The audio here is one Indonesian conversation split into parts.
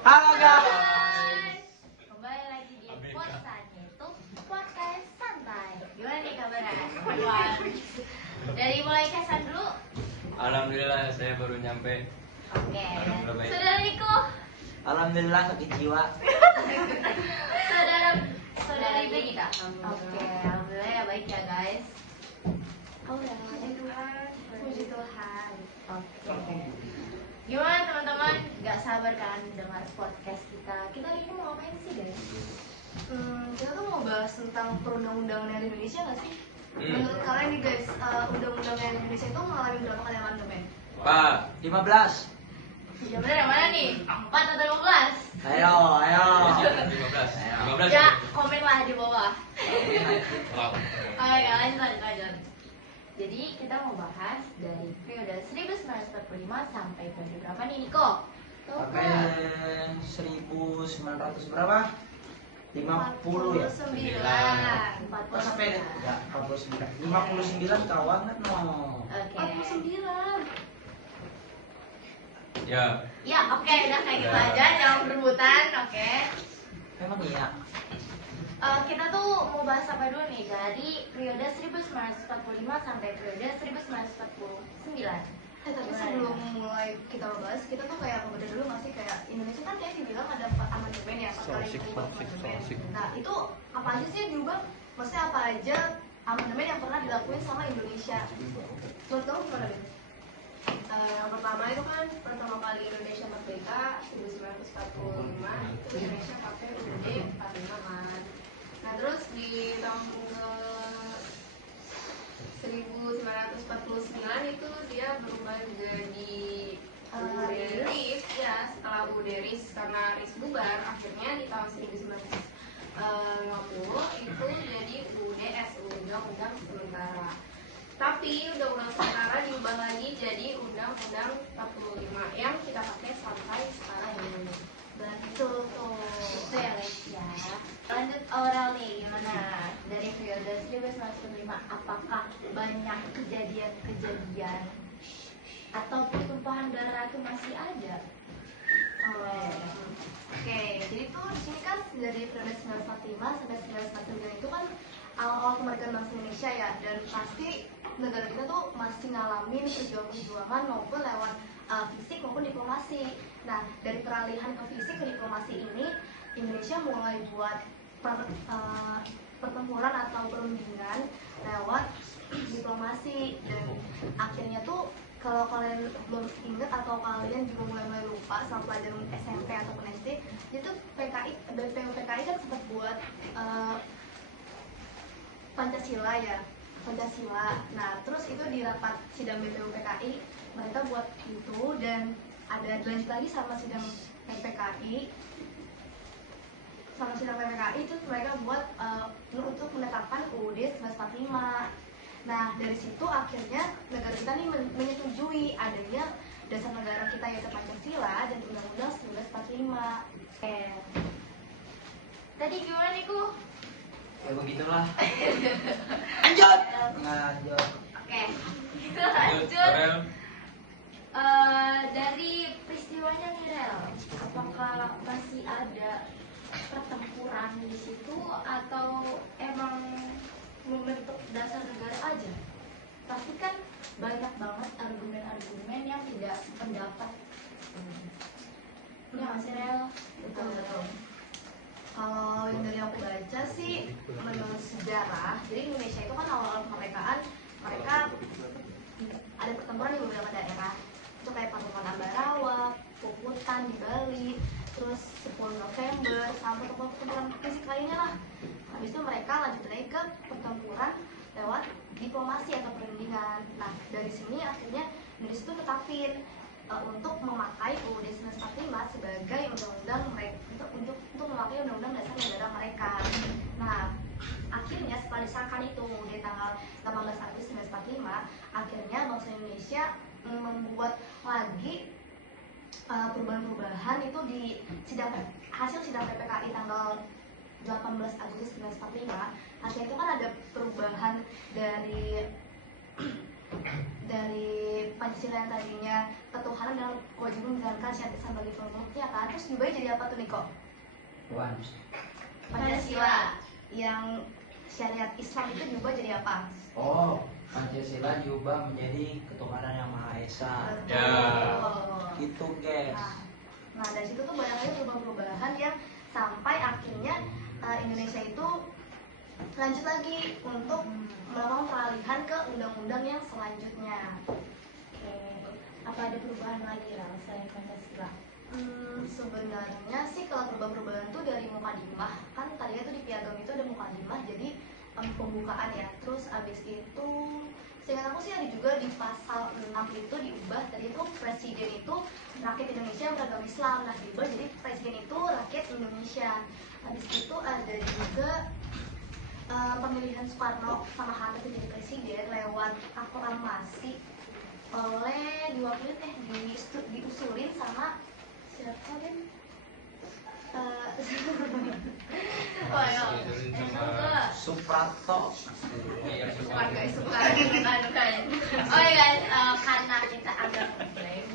Halo guys. Kembali lagi di podcast itu podcast santai. Gimana nih kabarnya kawan? Dari mulai kesan dulu. Alhamdulillah saya baru nyampe. Oke. Alhamdulillah baik. Saudara Riko. Alhamdulillah sakit jiwa. Saudari Begita. Oke. Alhamdulillah ya baik ya guys. Puji Tuhan. Oke. Gimana teman-teman? Gak sabar kan dengar podcast kita? Kita ini mau ngapain sih guys? Kita tuh mau bahas tentang perundang-undangan di Indonesia nggak sih? Menurut kalian nih guys, undang-undangan di Indonesia itu mengalami berapa kali amandemen? Pak, 15. Yang benar yang mana nih? 4 atau 15? Ayo. 15. Ya, komen lah di bawah. Wow. Oke, lanjut. Jadi kita mau bahas dari periode 1945 sampai periode berapa nih Niko? Sampai 1900 berapa? 50 ya? 49. Oh, sampai ya 49. 59 kawan kan no. Oke. 49. Ya, Ya, oke, udah kayak gitu aja, jangan berebutan, oke. Memang iya. Kita tuh mau bahas apa dulu nih dari periode 1945 sampai periode 1949. Tapi sebelum mulai kita bahas, kita tuh kayak berbeda dulu nggak sih? Kayak Indonesia kan kayak dibilang ada 4 amandemen ya, 4 kali amandemen. Nah itu apa aja sih yang diubah? Maksudnya apa aja amandemen yang pernah dilakuin sama Indonesia? Menurut kamu gimana deh? Yang pertama itu kan pertama kali Indonesia merdeka 1945 itu Indonesia pakai UUD 45 kan. Nah terus di tahun 1949 itu dia berubah jadi UUD RIS ya, setelah UUD RIS karena RIS bubar akhirnya di tahun 1950 itu jadi UUDS, Undang-Undang Sementara. Tapi undang-undang sementara diubah lagi jadi undang-undang 45 yang kita pakai sampai sekarang ini. Betul tuh. Itu ya guys ya. Lanjut oral nih, gimana? Dari periode 1945, apakah banyak kejadian-kejadian atau pertumpahan darah itu masih ada? Oke, jadi tuh di sini kan dari periode 1945 sampai 1949 itu kan awal-awal kemerdekaan bangsa Indonesia ya, dan pasti negara kita tuh masih ngalamin perjuangan maupun lewat fisik maupun diplomasi. Nah, dari peralihan ke fisik ke diplomasi ini, Indonesia mulai buat pertempuran atau perundingan lewat diplomasi, dan akhirnya tuh kalau kalian belum ingat atau kalian juga mulai lupa sama pelajaran SMP ataupun SD, itu BPUPKI kan sempat buat Pancasila. Nah, terus itu di rapat sidang BPUPKI mereka buat itu, dan ada dilanjut lagi sama sidang PPKI. Itu mereka buat untuk menetapkan UUD 1945. Nah, dari situ akhirnya negara kita nih menyetujui adanya dasar negara kita yaitu Pancasila dan Undang-Undang 1945. Tadi gimana nih Ku? Ya begitulah. Lanjut. Oke, kita lanjut. Orel. Dari peristiwanya nih Rel, apakah masih ada pertempuran di situ atau emang membentuk dasar negara aja? Pasti kan banyak banget argumen-argumen yang tidak pendapat. Ya Mas Rel? Betul. Kalau yang dari aku baca sih, menurut sejarah, jadi Indonesia itu kan awal kemerdekaan mereka ada pertempuran di beberapa daerah. Itu kayak pertempuran Ambarawa, Puputan di Bali, terus 10 November, sampai pertempuran fisik lainnya lah. Habis itu mereka lanjut lagi ke pertempuran lewat diplomasi atau perundingan. Nah, dari sini akhirnya Indonesia itu tetapin untuk memakai UUD 1945 sebagai undang-undang mereka, untuk memakai undang-undang dasar negara mereka. Nah, akhirnya setelah disahkan itu di tanggal 18 Agustus 1945, akhirnya bangsa Indonesia membuat lagi perubahan-perubahan itu di hasil sidang PPKI tanggal 18 Agustus 1945. Akhirnya itu kan ada perubahan dari dari Pancasila yang tadinya ketuhanan dan kewajiban menjalankan syariat Islam bagi seluruh ya kan, terus diubah jadi apa tuh Niko? Tuhan. Pancasila yang syariat Islam itu diubah jadi apa? Oh, Pancasila diubah menjadi ketuhanan yang Maha Esa. Ya. Gitu guys. Nah dari situ tuh banyak sekali perubahan-perubahan yang sampai akhirnya Indonesia itu lanjut lagi untuk melakukan peralihan ke undang-undang yang selanjutnya. Oke. Apa ada perubahan lagi lah selain Pancasila? Sebenarnya sih kalau perubahan-perubahan itu dari mukadimah, kan tadinya tuh di piagam itu ada mukadimah, jadi pembukaan ya. Terus abis itu seingat aku sih ada juga di pasal 6 itu diubah, tadi itu presiden itu rakyat Indonesia yang beragama Islam, nah diubah jadi presiden itu rakyat Indonesia. Habis itu ada juga pemilihan Soekarno sama Hatta jadi presiden lewat aklamasi oleh diusulin sama siapa kan? Oh ya. Suprapto. Iya, Suka suka. Oh ya guys, karena kita agak ngeklaim,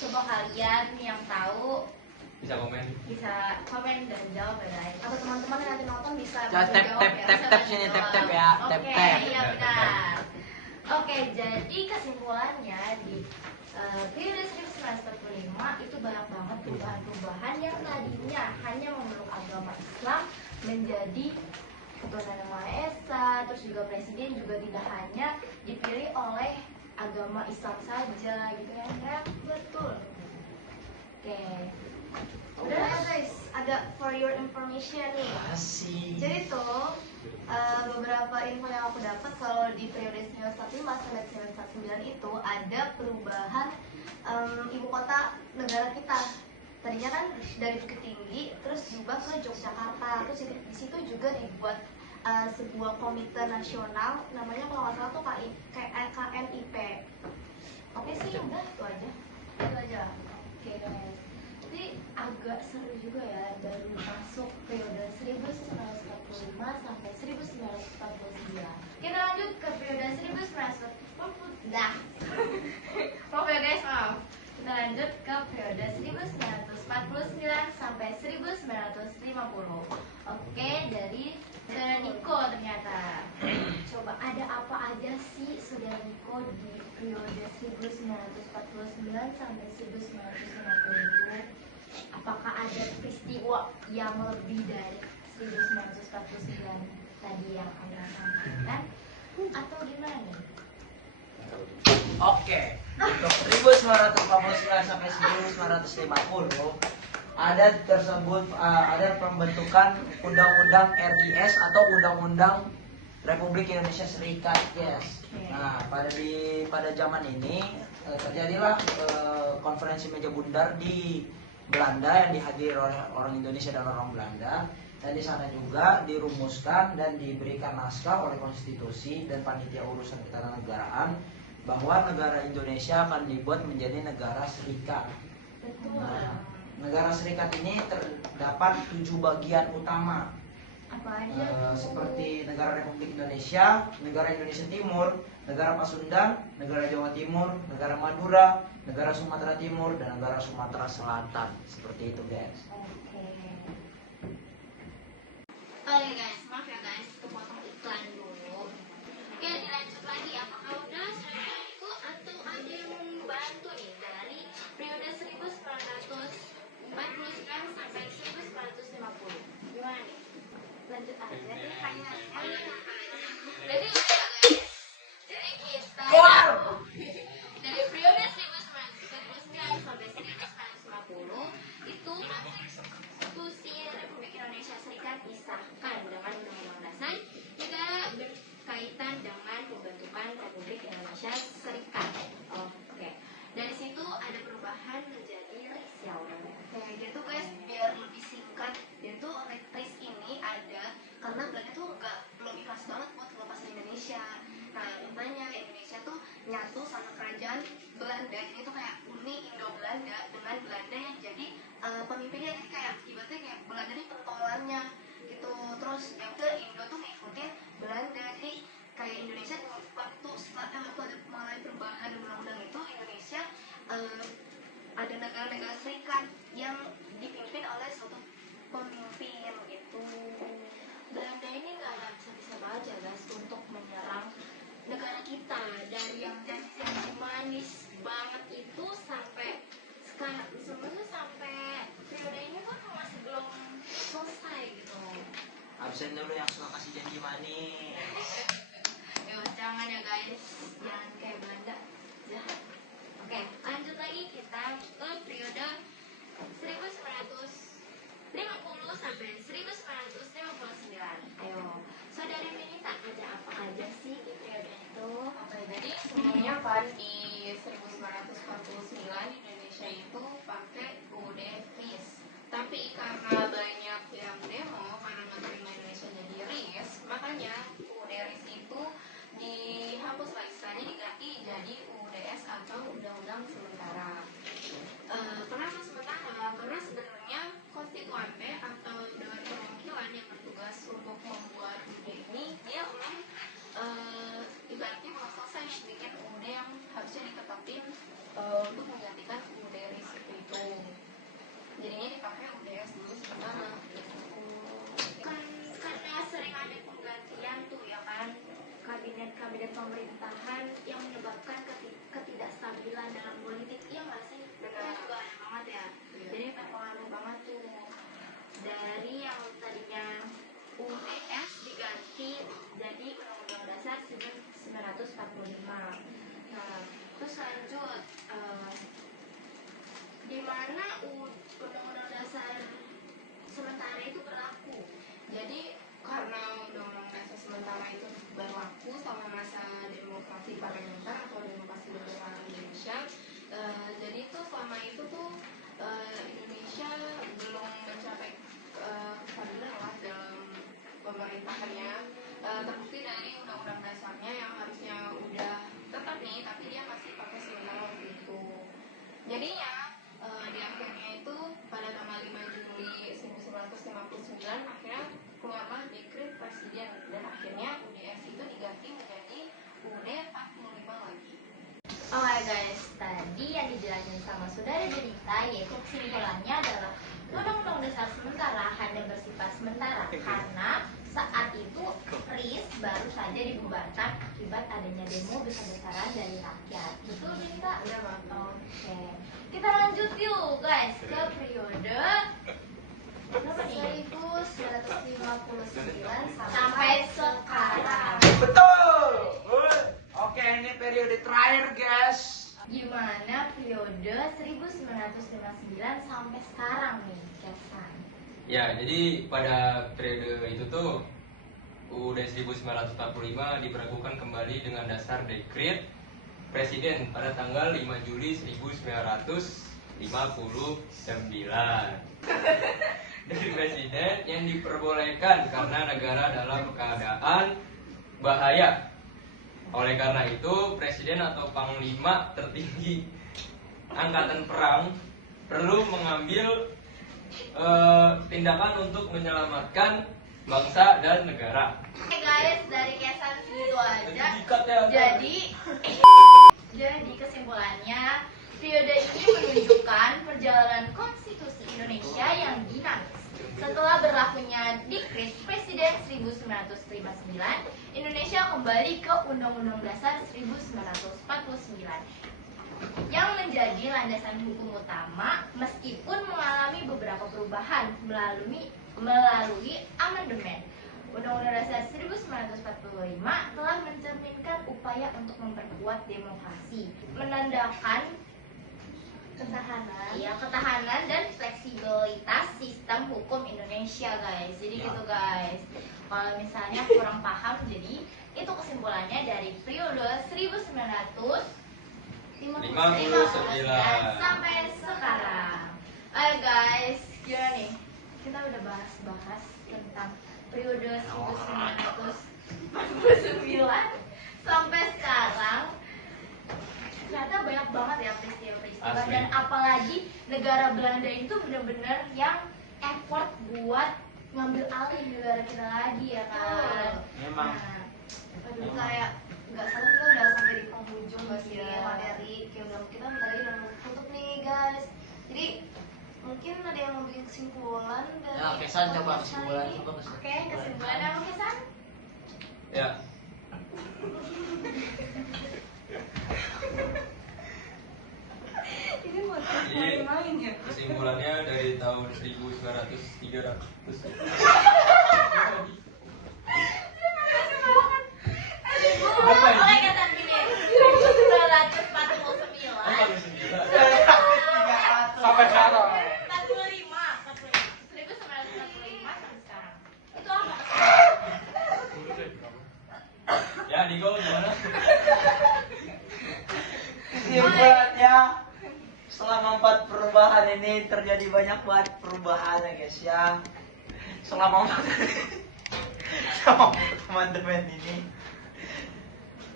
coba kalian yang tahu Bisa komen. bisa komen dan jawab ya guys. Atau teman-teman yang nanti nonton bisa Tap tap jawab tap ya. tap tap sini tap tap ya, tap Oke, tap. iya benar. Oke, jadi kesimpulannya di periode 1945 itu banyak banget perubahan-perubahan yang tadinya hanya memeluk agama Islam menjadi ketuhanan yang Maha Esa, terus juga presiden juga tidak hanya dipilih oleh agama Islam saja gitu ya. Betul. Oke. Udah ya guys, ada for your information nih. Asik. Jadi tuh beberapa info yang aku dapat kalau di periode 1945 sampai 1949 itu ada perubahan ibu kota negara kita. Tadinya kan dari Bukit Tinggi terus diubah ke Yogyakarta. Terus di situ juga dibuat sebuah komite nasional namanya kalau nggak salah tuh KNIP. Oke sih udah itu aja. Itu aja. Oke guys, jadi agak seru juga ya baru masuk periode 1945 sampai 1949. Kita lanjut ke periode 1940. Dah. Maaf ya guys, maaf. Kita lanjut ke periode 1949 sampai 1950. Oke, dari Saudara Niko ternyata. Coba ada apa aja sih Saudara Niko di periode 1949 sampai 1950 itu? Apakah ada peristiwa yang lebih dari 1949 tadi yang Anda sampaikan? Atau gimana? Oke, untuk 1949 sampai 1950 ada pembentukan Undang-Undang RIS atau Undang-Undang Republik Indonesia Serikat, yes. Nah, pada zaman ini terjadilah konferensi meja bundar di Belanda yang dihadiri oleh orang Indonesia dan orang Belanda. Dan di sana juga dirumuskan dan diberikan naskah oleh konstitusi dan panitia urusan ketatanegaraan bahwa negara Indonesia akan dibuat menjadi negara serikat. Betul. Nah, negara serikat ini terdapat 7 bagian utama. Apa aja? Seperti negara Republik Indonesia, negara Indonesia Timur, negara Pasundan, negara Jawa Timur, negara Madura, negara Sumatera Timur, dan negara Sumatera Selatan. Seperti itu guys. Oke guys, maaf ya guys, kepotong iklan dulu. Oke, dilanjut lagi. Apakah udah sudah itu atau ada yang mau membantu nih dari periode 1949 sampai 1950? Gimana nih? Lanjut aja deh, hanya jadi udah guys. Jadi kita dari periode 1949 sampai 1950 itu Konstitusi Republik Indonesia Serikat disahkan dengan Undang-Undang Dasar Negara berkaitan dengan pembentukan Republik Indonesia Serikat. Oke, dari situ ada perubahan menjadi RIS ya udah. Kayak gitu guys, biar lebih singkat. Dan tuh RIS ini ada karena Belanda tuh belum ikhlas banget buat ngelepasin Indonesia. Nah, makanya Indonesia tuh nyatu sama kerajaan Belanda. Jadi tuh kayak Uni Indo-Belanda dengan Belanda yang jadi pemimpinnya. Jadi kayak ibaratnya kayak Belanda nih pentolannya gitu. Terus yang ke Indo tuh ngikutin Belanda. Jadi kayak Indonesia waktu ada Malaya ada negara-negara serikat yang dipimpin oleh suatu pemimpin gitu. Belanda ini nggak ada bisa-bisa aja guys untuk menyerang negara kita, dari yang janji manis banget itu sampai sekarang sebenarnya sampai periode ini kan masih belum selesai gitu. Absen dulu yang suka kasih janji manis. Jangan ya guys, jangan kayak Belanda jahat. Oke, lanjut lagi kita ke periode 1950 sampai 1959. Ayo, saudari Minita, ada apa aja sih di periode itu? Oke, jadi sebelumnya kan di 1949 Indonesia itu pakai UUD RIS. Tapi karena banyak yang demo karena nggak terima Indonesia jadi RIS, makanya UUD RIS itu dihapus lagi, istilahnya diganti jadi UUDS atau Undang-Undang Sementara. Kenapa sementara? Karena sebenarnya konstituante atau Dewan Perwakilan yang bertugas untuk membuat UUD ini, dia memang ibaratnya mau selesai bikin UUD yang harusnya ditetapin untuk menggantikan UUD RIS itu. Jadinya dipakai UUDS dulu sementara. Kan karena sering ada penggantian tuh ya kan, kabinet pemerintahan yang menyebabkan ketidakstabilan dalam politik. Iya nggak sih? Benar. Itu juga ada banget ya. Iya. Jadi berpengaruh banget tuh dari yang tadinya UUDS diganti jadi Undang-Undang Dasar 1945. Nah, terus lanjut di mana Undang-Undang Dasar sementara itu berlaku. Jadi karena Undang-Undang Dasar sementara itu berlaku selama masa demokrasi parlementer atau demokrasi liberal Indonesia, jadi itu selama itu tuh Indonesia belum mencapai kestabilan lah dalam pemerintahannya. Terbukti dari Undang-Undang Dasarnya yang harusnya udah tetap nih, tapi dia masih pakai sementara waktu itu. Jadinya di akhirnya itu pada tanggal 5 Juli 1959 akhirnya keluarlah dekret presiden dan akhirnya UUDS itu diganti menjadi UUD 45 lagi. Oke guys, tadi yang dijelasin sama saudara Jenita, yaitu kesimpulannya adalah Undang-Undang Dasar sementara hanya bersifat sementara karena saat itu RIS baru saja dibubarkan akibat adanya demo besar-besaran dari rakyat. Betul Jenita? Udah Bang. Oke, kita lanjut yuk guys ke periode berapa nih? 1959 Sampai sekarang. Betul. Oke, ini periode terakhir, guys. Gimana periode 1959 sampai sekarang nih, Kesan? Ya, jadi pada periode itu tuh UUD 1945 diberlakukan kembali dengan dasar dekret presiden pada tanggal 5 Juli 1959. Dari presiden yang diperbolehkan karena negara dalam keadaan bahaya. Oleh karena itu, presiden atau panglima tertinggi angkatan perang perlu mengambil tindakan untuk menyelamatkan bangsa dan negara. Oke guys, dari Kesan segitu aja. Dikat ya, Jadi kesimpulannya, periode ini menunjukkan perjalanan konstitusi Indonesia yang dinamis. Setelah berlakunya Dekret Presiden 1959, Indonesia kembali ke Undang-Undang Dasar 1949 yang menjadi landasan hukum utama meskipun mengalami beberapa perubahan melalui amandemen. Undang-Undang Dasar 1945 telah mencerminkan upaya untuk memperkuat demokrasi, menandakan ketahanan dan fleksibilitas sistem hukum Indonesia guys. Jadi gitu guys. Kalau misalnya kurang paham, jadi itu kesimpulannya dari periode 1959 sampai sekarang. Ayo guys, gimana nih? Kita udah bahas tentang periode 1949 sampai sekarang. Ternyata banyak banget ya peristiwa-peristiwa. Asli. Dan apalagi negara Belanda itu benar-benar yang effort buat ngambil alih negara kita lagi ya kan. Memang. Nah, aduh, kayak nggak salah kita udah sampai di penghujung nggak sih materi, kayak udah kita bentar lagi udah mau tutup nih guys. Jadi mungkin ada yang mau bikin kesimpulan dari Ya, Kesan coba podcast kesimpulan. ini? Coba kesimpulan. Oke, kesimpulannya apa Kesan? Ya, Ini mau Jadi- main ya? kesimpulannya dari tahun 1900 Oke, Kesan gini. 1949. Sampai sekarang. 45 1945 sampai sekarang. Itu apa? Ya, Diko gimana? Kesimpulannya, selama 4 perubahan ini terjadi banyak banget perubahan ya guys ya. Selama 4 teman-teman ini,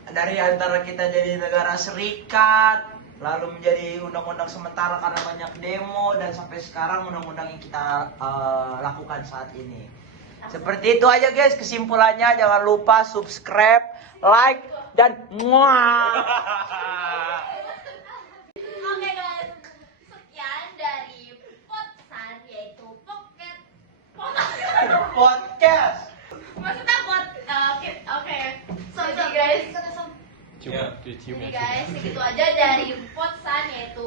dari antara kita jadi negara serikat, lalu menjadi undang-undang sementara karena banyak demo, dan sampai sekarang undang-undang yang kita lakukan saat ini. Seperti itu aja guys kesimpulannya. Jangan lupa subscribe, like, dan muah. Oke guys, sekian dari Potsan, yaitu Pocket Podcast. maksudnya oke. Sorry Jadi guys, Ya. jadi guys segitu aja dari Potsan, yaitu